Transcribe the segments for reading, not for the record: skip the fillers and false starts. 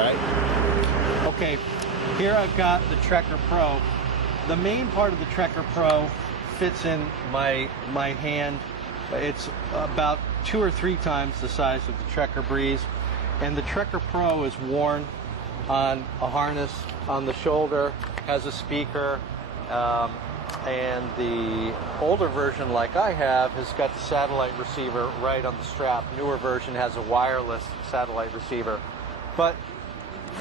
right? Okay, here I've got the Trekker Pro. The main part of the Trekker Pro fits in my hand. It's about 2 or 3 times the size of the Trekker Breeze, and the Trekker Pro is worn on a harness on the shoulder, has a speaker, and the older version, like I have, has got the satellite receiver right on the strap. Newer version has a wireless satellite receiver. But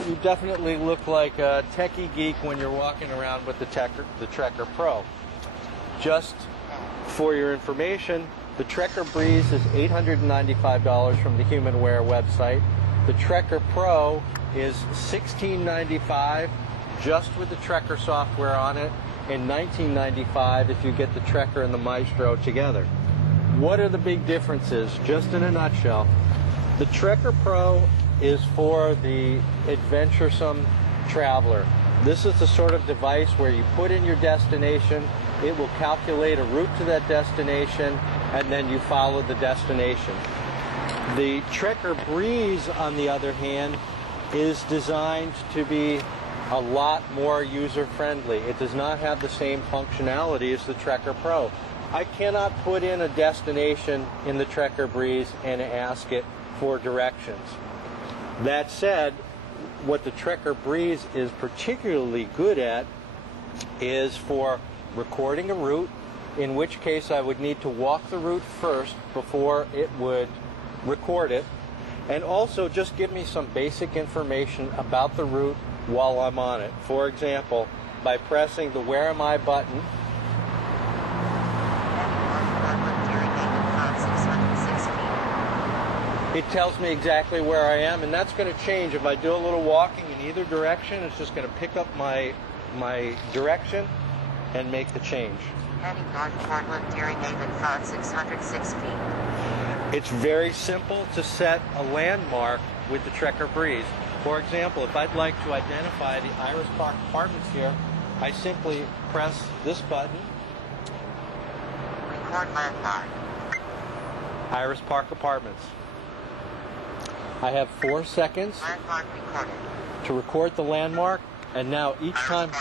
you definitely look like a techie geek when you're walking around with the Trekker Pro. Just for your information, the Trekker Breeze is $895 from the Humanware website. The Trekker Pro is $1695 just with the Trekker software on it, and $1995 if you get the Trekker and the Maestro together. What are the big differences? Just in a nutshell, the Trekker Pro is for the adventuresome traveler. This is the sort of device where you put in your destination, it will calculate a route to that destination, and then you follow the destination. The Trekker Breeze, on the other hand, is designed to be a lot more user-friendly. It does not have the same functionality as the Trekker Pro. I cannot put in a destination in the Trekker Breeze and ask it for directions. That said, what the Trekker Breeze is particularly good at is for recording a route, in which case I would need to walk the route first before it would record it, and also just give me some basic information about the route while I'm on it. For example, by pressing the Where Am I button, it tells me exactly where I am, and that's going to change. If I do a little walking in either direction, it's just going to pick up my direction and make the change. Heading north Portland, Deering-Haven, 606 feet. It's very simple to set a landmark with the Trekker Breeze. For example, if I'd like to identify the Iris Park Apartments here, I simply press this button. Record landmark. Iris Park Apartments. I have 4 seconds Landmark recorded. to record the landmark, and now each time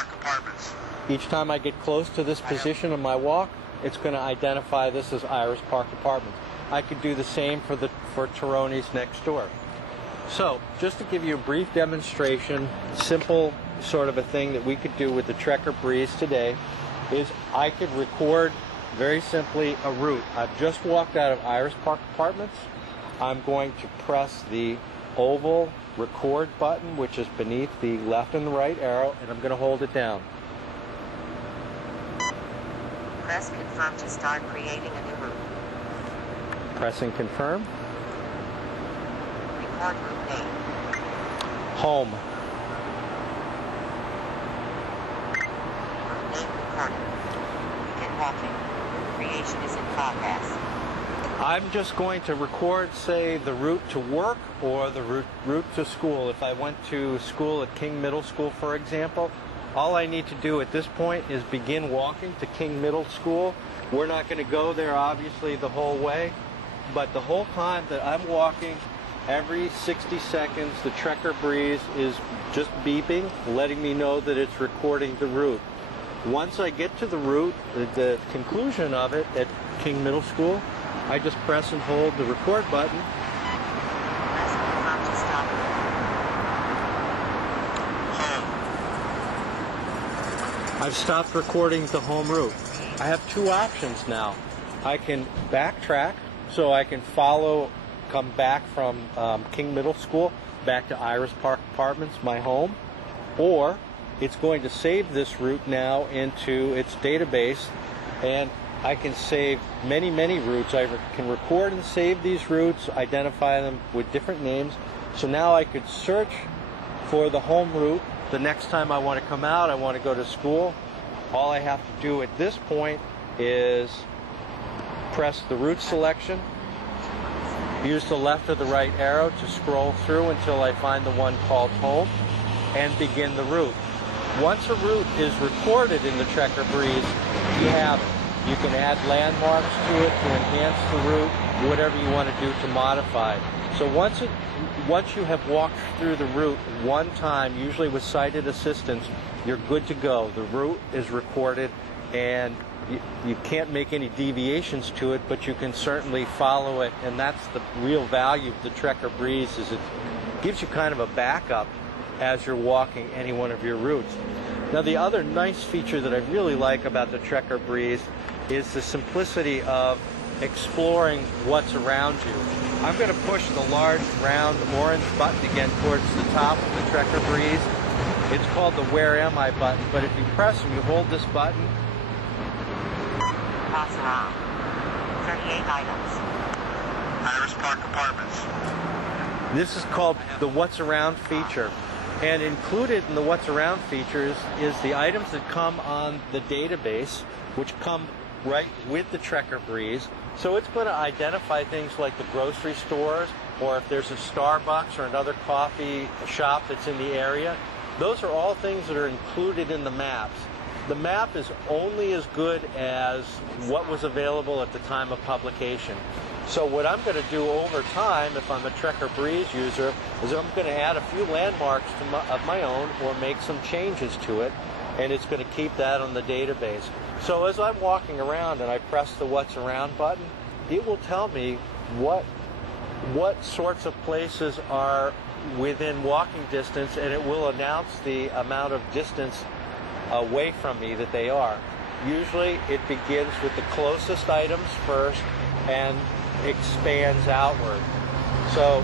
I get close to this position in my walk, it's going to identify this as Iris Park Apartments. I could do the same for Taroni's next door. So, just to give you a brief demonstration, simple sort of a thing that we could do with the Trekker Breeze today is I could record very simply a route. I've just walked out of Iris Park Apartments. I'm going to press the oval record button, which is beneath the left and the right arrow, and I'm going to hold it down. Press confirm to start creating a new route. Pressing confirm. Record route name. Home. Route name recorded. Begin walking. Route creation is in progress. I'm just going to record, say, the route to work or the route to school. If I went to school at King Middle School, for example, all I need to do at this point is begin walking to King Middle School. We're not going to go there, obviously, the whole way, but the whole time that I'm walking, every 60 seconds, the Trekker Breeze is just beeping, letting me know that it's recording the route. Once I get to the route, the conclusion of it at King Middle School, I just press and hold the record button. Press confirm to stop. I've stopped recording the home route. I have 2 options now. I can backtrack, so I can come back from King Middle School back to Iris Park Apartments, my home, or it's going to save this route now into its database, and I can save many, many routes. I can record and save these routes, identify them with different names. So now I could search for the home route. The next time I want to come out, I want to go to school. All I have to do at this point is press the route selection, use the left or the right arrow to scroll through until I find the one called home, and begin the route. Once a route is recorded in the Trekker Breeze, you have it. You can add landmarks to it to enhance the route. whatever you want to do to modify. So once you have walked through the route one time, usually with sighted assistance, you're good to go. The route is recorded, and you can't make any deviations to it, but you can certainly follow it, and that's the real value of the Trekker Breeze, is it gives you kind of a backup as you're walking any one of your routes. Now, the other nice feature that I really like about the Trekker Breeze is the simplicity of exploring what's around you. I'm going to push the large round orange button again towards the top of the Trekker Breeze. It's called the Where Am I button, but if you press and you hold this button, Pass around. 38 items. Iris Park Apartments. this is called the What's Around feature. And included in the What's Around features is the items that come on the database, which come right with the Trekker Breeze. So it's going to identify things like the grocery stores, or if there's a Starbucks or another coffee shop that's in the area. Those are all things that are included in the maps. The map is only as good as what was available at the time of publication. So what I'm going to do over time, if I'm a Trekker Breeze user, is I'm going to add a few landmarks of my own or make some changes to it, and it's going to keep that on the database. So as I'm walking around and I press the What's Around button, it will tell me what sorts of places are within walking distance, and it will announce the amount of distance away from me that they are. Usually it begins with the closest items first and expands outward. So,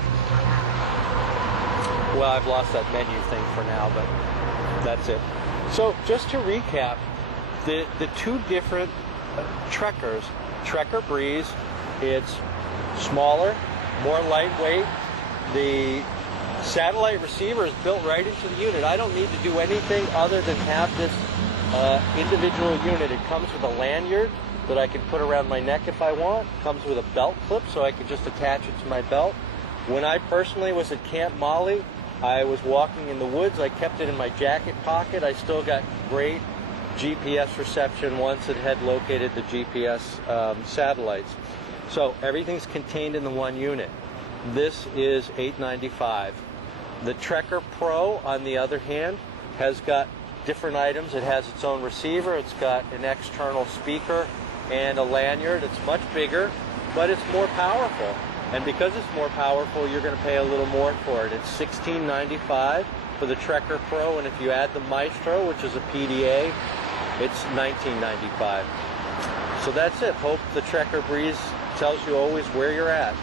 well, I've lost that menu thing for now, but that's it. So just to recap, the two different Trekkers, Trekker Breeze, it's smaller, more lightweight. The satellite receiver is built right into the unit. I don't need to do anything other than have this individual unit. It comes with a lanyard that I can put around my neck if I want. It comes with a belt clip, so I can just attach it to my belt. When I personally was at Camp Molly, I was walking in the woods. I kept it in my jacket pocket. I still got great GPS reception once it had located the GPS satellites. So everything's contained in the one unit. This is $895. The Trekker Pro, on the other hand, has got different items. It has its own receiver. It's got an external speaker and a lanyard. It's much bigger, but it's more powerful. And because it's more powerful, you're going to pay a little more for it. It's $1695 for the Trekker Pro, and if you add the Maestro, which is a PDA, it's $1995. So that's it. Hope the Trekker Breeze tells you always where you're at.